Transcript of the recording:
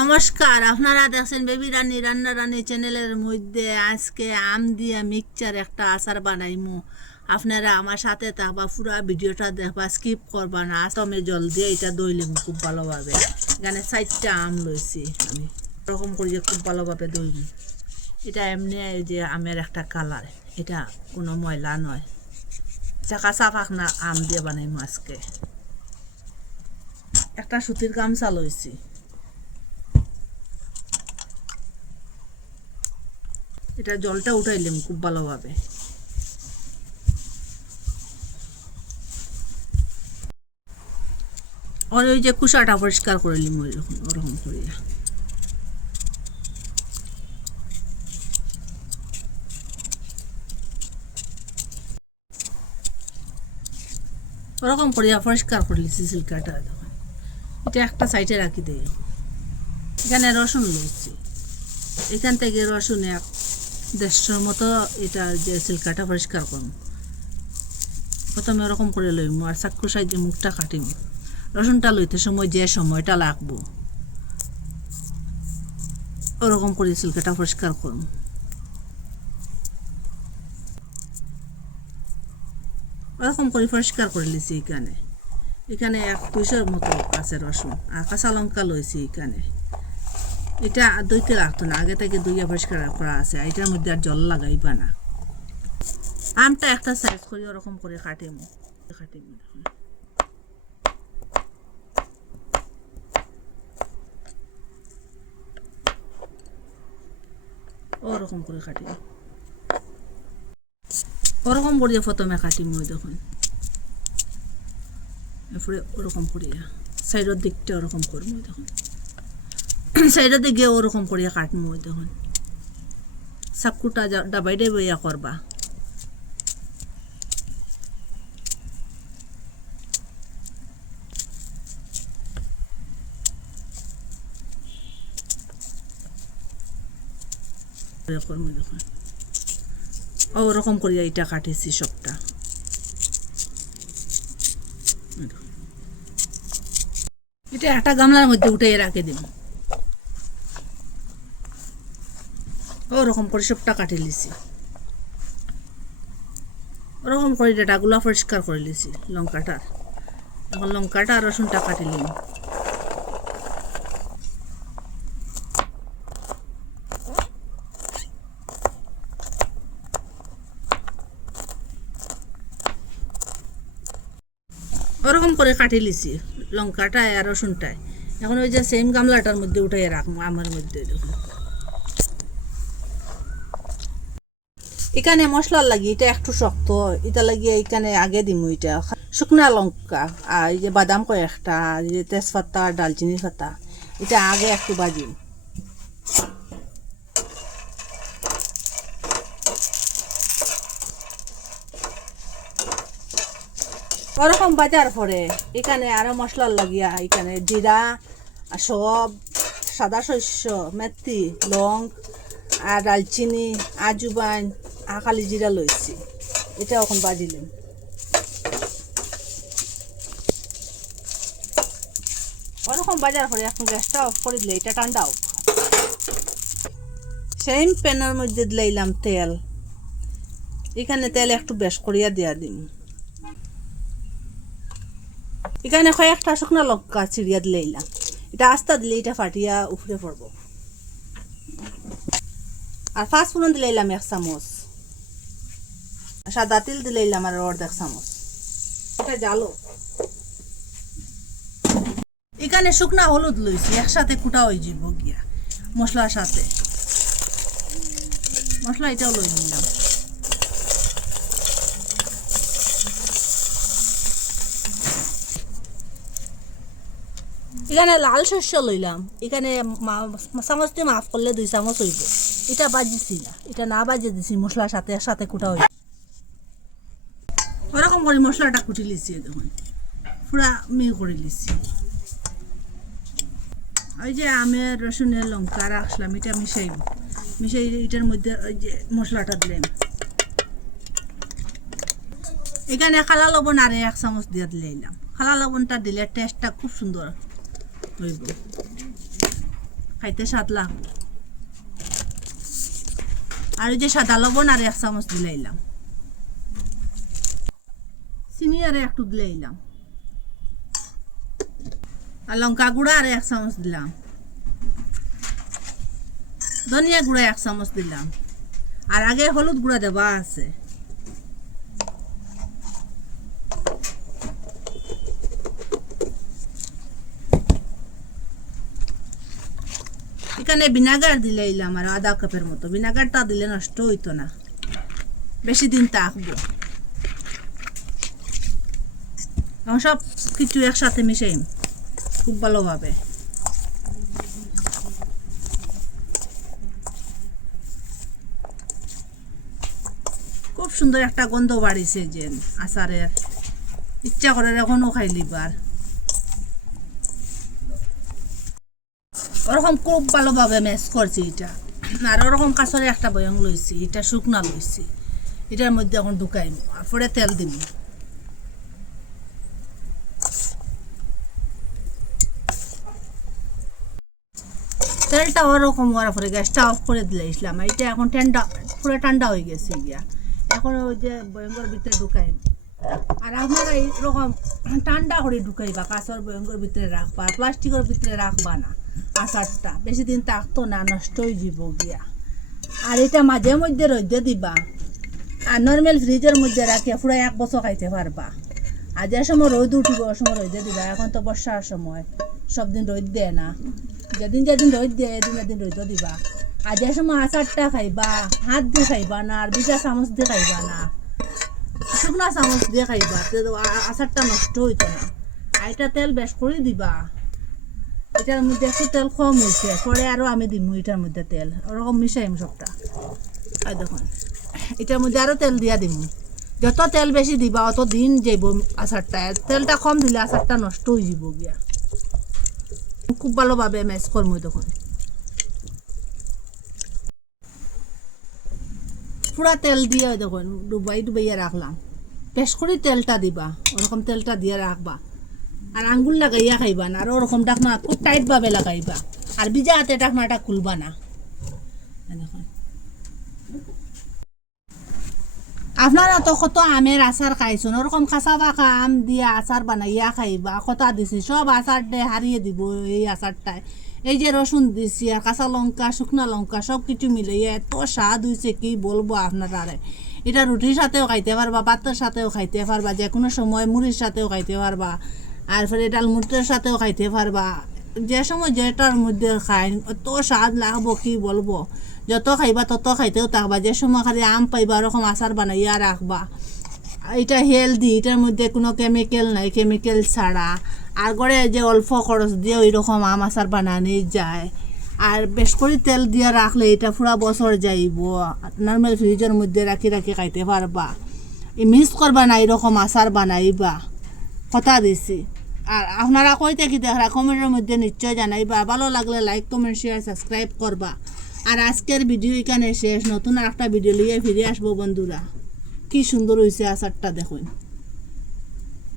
নমস্কার, আপনারা দেখছেন বেবি রানী রান্না রানী চ্যানেলের মধ্যে। আজকে আম দিয়া মিক্সচার একটা আচার বানাইমু। আপনারা আমার সাথে থাকবা, পুরো ভিডিওটা দেখবা, স্কিপ করবা না। আমি জল দিয়ে এটা দইলিম খুব ভালোভাবে। এখানে 4টা আম লইছি আমি, এরকম করিয়ে খুব ভালোভাবে দইম। এটা এমনি এই যে আমের একটা কালার, এটা কোনো ময়লা নয়। চাকা চাপাক না আম দিয়ে বানাইমু আজকে। একটা সুতির গামছা লইছি। এটা জলটা উঠাইলাম খুব ভালোভাবে। আর ওই যে কুসাটা পরিষ্কার করে নিলাম ওরকম করিয়া। ওরকম করিয়া পরিষ্কার করে নিচ্ছি সিল্কাটা। এটা একটা সাইডে রাখি দিই। এখানে রসুন লইছি, এখান থেকে রসুন 150 মতো এটা যে সিল্কাটা পরিষ্কার করব। প্রথমে ওরকম করে লইম আর চাকু সাইডে মুখটা কাটিম। রসুনটা লইতে সময় যে সময়টা লাগবো ওরকম করে সিল্কাটা পরিষ্কার করব। ওরকম করে পরিষ্কার করে লিছি। এখানে 200 মতো আছে রসুন আর কাঁচা লঙ্কা লইছি। এখানে এটা দইতে রাখতো না, আগে থেকে দইয়া পরিষ্কার করা আছে। এটার মধ্যে আর জল লাগাইবা না। আমটা একটা সাইজ করে ওরকম করে কাটিম। ওরকম করে কাটিম, ওরকম করিয়া প্রথমে কাটিম। ওই দেখুন, এরপরে ওরকম করিয়া সাইডের দিকটা ওরকম করবো। ওই দেখুন, সাইডের দিকে ওরকম করিয়া কাটবো। ওই দেখুন, চাকুটা ডাবাই ডাবাইয়া করবা। দেখুন ওরকম করিয়া এটা কাটেছি সবটা। এটা একটা গামলার মধ্যে উঠে রাখে দিব। ওরকম করে সবটা কাটে লিছি। ওরকম করে ডাটাগুলা পরিষ্কার করে লিছি লঙ্কাটার। এখন লঙ্কাটা আর রসুনটা কাটিলিম। ওরকম করে কাটি লিছি লঙ্কাটায় আর রসুনটায়। এখন ওই যে সেম গামলাটার মধ্যে উঠাই রাখবো আমার মধ্যে। দেখুন, এখানে মশলার লাগি এটা একটু শক্ত, এটা লাগিয়ে এখানে আগে দিমু। এটা শুকনা লঙ্কা আর এই যে বাদাম কয়েকটা, আর এই যে তেজপাতা, ডালচিনি পাতা, এটা আগে একটু বাজিম। ওরকম বাজার পরে এখানে আরো মশলার লাগিয়া এখানে জিরা, সব সাদা শস্য, মেথি, লং আর ডালচিনি, আজওয়াইন আর খালি জিরা লইছি। এটা এখন বাজিলাম। ওরকম বাজার পরে এখন গ্যাসটা অফ করে দিলে এটা ঠান্ডা হোক। সেম প্যানের মধ্যে দিলাম তেল। এখানে তেল একটু বেশ করিয়া দিয়া দিম। এখানে কয়েকটা শুকনা লঙ্কা চিড়িয়া দিলাম। এটা আস্তা দিলে এটা ফাটিয়া উফরে পড়ব। আর পাঁচফোড়ন দিলাম 1 চামচ। সাদা তিল দিলাম আর 1/2 চামচ। এটা জালো। এখানে শুকনা হলুদ লইছি, একসাথে কুটা হয়ে যাব গিয়া মশলার সাথে। মশলা এটাও লই নিলাম। এখানে লাল শস্য লইলাম। এখানে চামচ দিয়ে মাফ করলে 2 চামচ হইব। এটা বাজিছি না, এটা না বাজিয়ে দিছি মশলার সাথে একসাথে কুটা হইব। ওরকম করে মশলাটা কুটি লিছি। দেখুন পুরা মিহি করে লিছি। ওই যে আমের রসুনের লঙ্কা রাখলাম, এটা মিশাইব। মিশাই এটার মধ্যে ওই যে মশলাটা দিলাম। এখানে খালা লবণ আর 1 চামচ দিয়ে দিলাম। খালা লবণটা দিলে টেস্টটা খুব সুন্দর হইব। খাইতে স্বাদ লাগবে। আর ওই যে সাদা লবণ আর 1 চামচ দিলাইলাম, চিনি আর একটু দিলাইলাম, আর লঙ্কা গুঁড়া আর 1 চামচ দিলাম, ধনিয়া গুঁড়া 1 চামচ দিলাম, আর আগে হলুদ গুঁড়া দেওয়া আছে। এখানে ভিনেগার দিলাইলাম আর 1/2 কাপের মতো। ভিনেগারটা দিলে নষ্ট হইতো না, বেশি দিন থাকবো। এখন সব কিছু একসাথে মিশাই খুব ভালোভাবে। খুব সুন্দর একটা গন্ধ বাড়িছে যে আচারের, ইচ্ছা করে এখনও খাই লিবার। ওরকম খুব ভালোভাবে ম্যাশ করছি এটা। আর ওরকম কাঁচরে একটা বয়ং লইছি, এটা শুকনা লইছি, এটার মধ্যে এখন ঢুকাইম আর পরে তেল দিম। তেলটা ওরকম হওয়ার পরে গ্যাসটা অফ করে দিলাম। এটা এখন ঠান্ডা, পুরো ঠান্ডা হয়ে গেছে গিয়া। এখন ওই যে বয়ঙ্গর ভিতরে ঢুকাইম। আর আপনারা এইরকম ঠান্ডা করে ঢুকাইবা, কাঁচর বয়ঙ্গর ভিতরে রাখবা, প্লাস্টিকের ভিতরে রাখবা না। আচারটা বেশি দিন থাকতো না, নষ্ট হয়ে যাব গিয়া। আর এটা মাঝে মধ্যে রোদে দিবা, আর নর্মাল ফ্রিজের মধ্যে রাখিয়া পুরো 1 বছর খাইতে পারবা। আর যে সময় রোদ উঠিব ওই সময় রোদে দিবা। এখন তো বর্ষার সময়, সব দিন রোদ দেয় না, যেদিন যেদিন রোদ দেয় এদিন এদিন রোদও দিবা। আর যে সময় আচারটা খাইবা, হাত দিয়ে খাইবা না, আর বিজা চামচ দিয়ে খাইবা না, শুকনা চামচ দিয়ে খাইবা, আচারটা নষ্ট হইতো না। আর এটা তেল বেশ করে দিবা। এটার মধ্যে একটু তেল কম হয়েছে, পরে আরও আমি দিব এটার মধ্যে তেল, ওরকম মিশাইম সবটা। আর দেখুন এটার মধ্যে আরও তেল দিয়া দিব। যত তেল বেশি দিবা অত দিন যাইব আচারটা। তেলটা কম দিলে আচারটা নষ্ট হয়ে যাব গিয়া। খুব ভালোভাবে ম্যাশ করবো। তখন পুরা তেল দিয়ে দেখুন ডুবাইয়া রাখলাম। বেশ করে তেলটা দিবা, ওরকম তেলটা দিয়ে রাখবা। আর আঙ্গুল লাগাইয়া খাইবা না, আর ওরকম ডাকনা খুব টাইটভাবে লাগাইবা। আর বিজা হাতে ডাকনাটা খুলবা না। দেখুন আপনারা তো কত আমের আচার খাইছেন, ওরকম কাঁচা পাকা আম দিয়ে আচার বানাইয়া খাইবা। কথা দিছি সব আচার দিয়ে হারিয়ে দিব এই আচারটায়। এই যে রসুন দিছি আর কাঁচা লঙ্কা, শুকনা লঙ্কা সব কিছু মিলাইয়া এত স্বাদ হয়েছে কি বলবো আপনারা। এটা রুটির সাথেও খাইতে পারবা, ভাতের সাথেও খাইতে পারবা, যে কোনো সময় মুড়ির সাথেও খাইতে পারবা, আর ফলে ডালমুটের সাথেও খাইতে পারবা। যে সময় যেটার মধ্যে খাই এত স্বাদ লাগবো কি বলবো। যত খাইবা তত খাইতেও থাকবা। যে সময় খালি আম পাইবা ওরকম আচার বানাইয়া রাখবা। এটা হেলদি, এটার মধ্যে কোনো কেমিক্যাল নাই, কেমিক্যাল ছাড়া। আর গড়ে যে অল্প খরচ দিয়ে ওই রকম আম আচার বানানি যায়। আর বেশ করে তেল দিয়ে রাখলে এটা পুরা বছর যাইব। নর্মাল ফ্রিজের মধ্যে রাখি রাখি খাইতে পারবা। মিস করবা না, এরকম আচার বানাইবা, কথা দিছি। আর আপনারা কইতে কি দেখা কমেন্টের মধ্যে নিশ্চয় জানাইবা। ভালো লাগলে লাইক, কমেন্ট, শেয়ার, সাবস্ক্রাইব করবা। আর আজকের ভিডিও এখানে শেষ। নতুন আর একটা ভিডিও নিয়ে ফিরে আসবো বন্ধুরা। কি সুন্দর হয়েছে আচারটা দেখুন।